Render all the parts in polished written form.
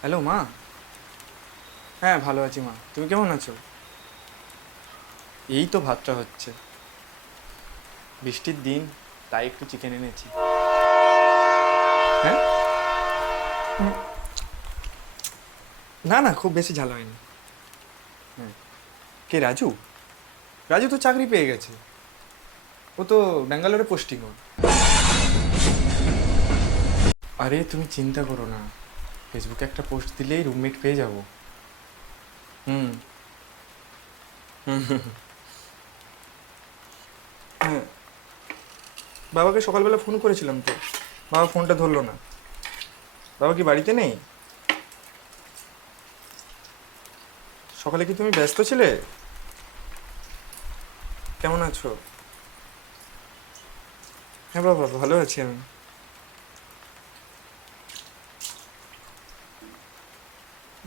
Hello মা। হ্যাঁ ভালো আছি মা, তুমি কেমন আছো? এই তো ভাতটা হচ্ছে, বৃষ্টির দিন, তাই একটু চিকেন এনেছি। হ্যাঁ, না না খুব বেশি ঝাল হয়নি। হ্যাঁ, কে রাজু? রাজু তো চাকরি পেয়ে গেছে, ও তো ব্যাঙ্গালোরে পোস্টিং ওর। আরে তুমি চিন্তা করো না, ফেসবুকে একটা পোস্ট দিলেই রুমমেট পেয়ে যাবো। হুম হুম হুম, হুম। হ্যাঁ, বাবাকে সকালবেলা ফোন করেছিলাম তো, বাবা ফোনটা ধরলো না। বাবা কি বাড়িতে নেই? সকালে কি তুমি ব্যস্ত ছিলে? কেমন আছো? হ্যাঁ বাবা ভালো আছি আমি।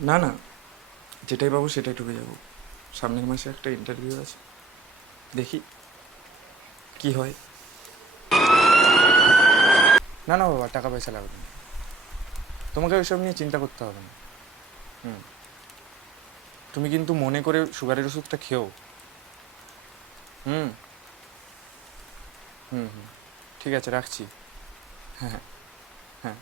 না না, যেটাই পাবো সেটাই ঢুকে যাবো। সামনের মাসে একটা ইন্টারভিউ আছে, দেখি কি হয়। না না বাবা, টাকা পয়সা লাগবে না, তোমাকে ওইসব নিয়ে চিন্তা করতে হবে না। হুম, তুমি কিন্তু মনে করে সুগারের ওষুধটা খেও। হুম হুম হুম, ঠিক আছে রাখছি। হ্যাঁ হ্যাঁ হ্যাঁ।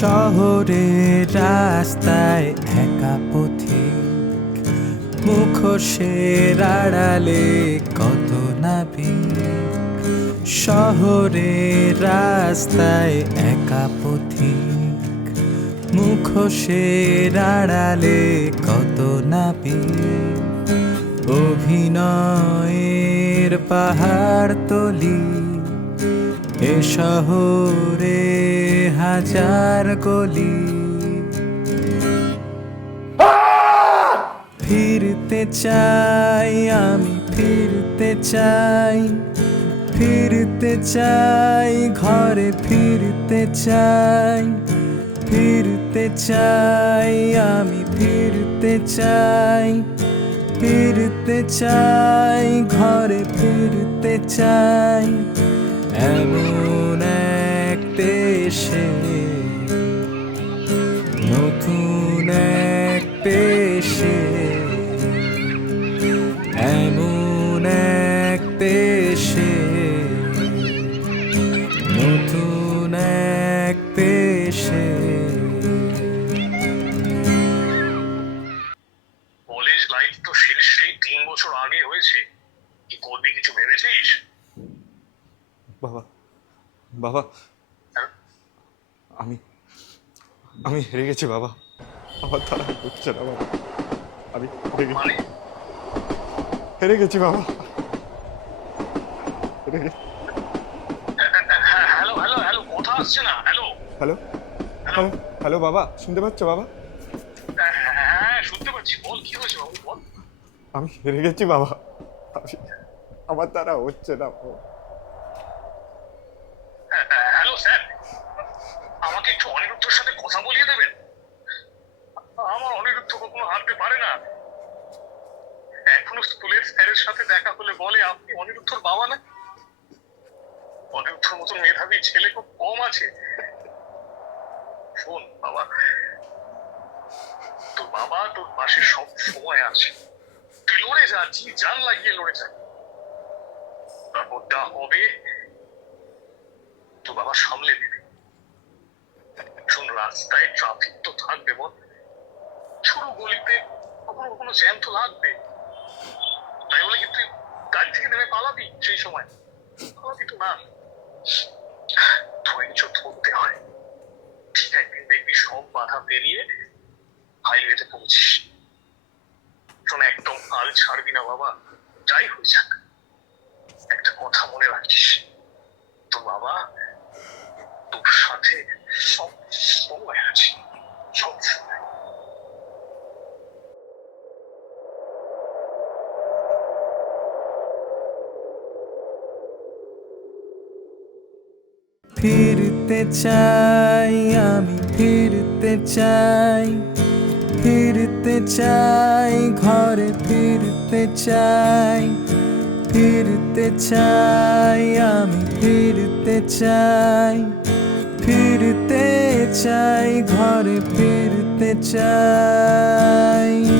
শহরের রাস্তায় একা পথিক, মুখোশের আড়ালে কত নাবিক। শহরের রাস্তায় একা পথিক, মুখোশের আড়ালে কত নাবিক। অভিনয়ের পাহাড় তলি, এ শহরে হাজার গলি। ফিরতে চাই আমি, ফিরতে চাই, ফিরতে চাই ঘরে, ফিরতে চাই, ফিরতে চাই আমি, ফিরতে চাই, ফিরতে চাই ঘরে, ফিরতে চাই। এমন এক দেশে, নতুন এক পেশে, এমন এক দেশে, নতুন এক পেশে। কলেজ লাইফ তো শেষ সেই 3 বছর আগে হয়েছে। কি করবি কিছু ভেবেছিস? বাবা, বাবা, হ্যাঁ? আমি আমি হেরে গেছি বাবা, আমার দ্বারা হচ্ছে না বাবা, আমি হেরে গেছি, মানে হেরে গেছি বাবা, হেরে গেছি। হ্যাঁ, হ্যালো হ্যালো হ্যালো, কথা আসছে না। Hello hello hello. Hello hello বাবা, শুনতে পাচ্ছ বাবা? হ্যাঁ শুনতে পাচ্ছি, বল কি হয়েছে বাবু, বল। আমি হেরে গেছি বাবা, আমি, আমার দ্বারা হচ্ছে না বাবা। হ্যালো স্যার, আমাকে একটু অনিরুদ্ধর সাথে কথা বলিয়ে দেবেন? আমার অনিরুদ্ধ কখনো হারতে পারে না। এখনো স্কুলের স্যারের সাথে দেখা হলে বলে আপনি অনিরুদ্ধর বাবা না। অনিরুদ্ধর মতন মেধাবী ছেলে খুব কম আছে। শোন বাবা, তোর বাবা তোর পাশে সব সময় আছে। তুই লড়ে যা, জি জান লাগিয়ে লড়ে যা। তারপর যা হবে তোর বাবা সামলে নেবে। শোন, রাস্তায় ট্রাফিক তো থাকবে, বল, ছোট গলিতে কখনো কখনো জ্যাম তো লাগবে। তাই বলে কি তুই গাড়ি থেকে নেমে পালাবি? সেই সময় পালাবি তো না, ধৈর্য ধরতে হয়। ঠিক একদিন দেখবি সব বাধা পেরিয়ে হাইওয়েতে পৌঁছিস। শোন, একদম হাল ছাড়বি না বাবা, যাই হয়ে যাক। একটা কথা মনে রাখিস, তোর বাবা তোর সাথে সব সময় আছে, সব সময়। ফিরতে চাই আমি, ফিরতে চাই, ফিরতে চাই, ঘরে ফিরতে চাই, ফিরতে চাই, আমি ফিরতে চাই, ফিরতে চাই, ঘরে ফিরতে চাই।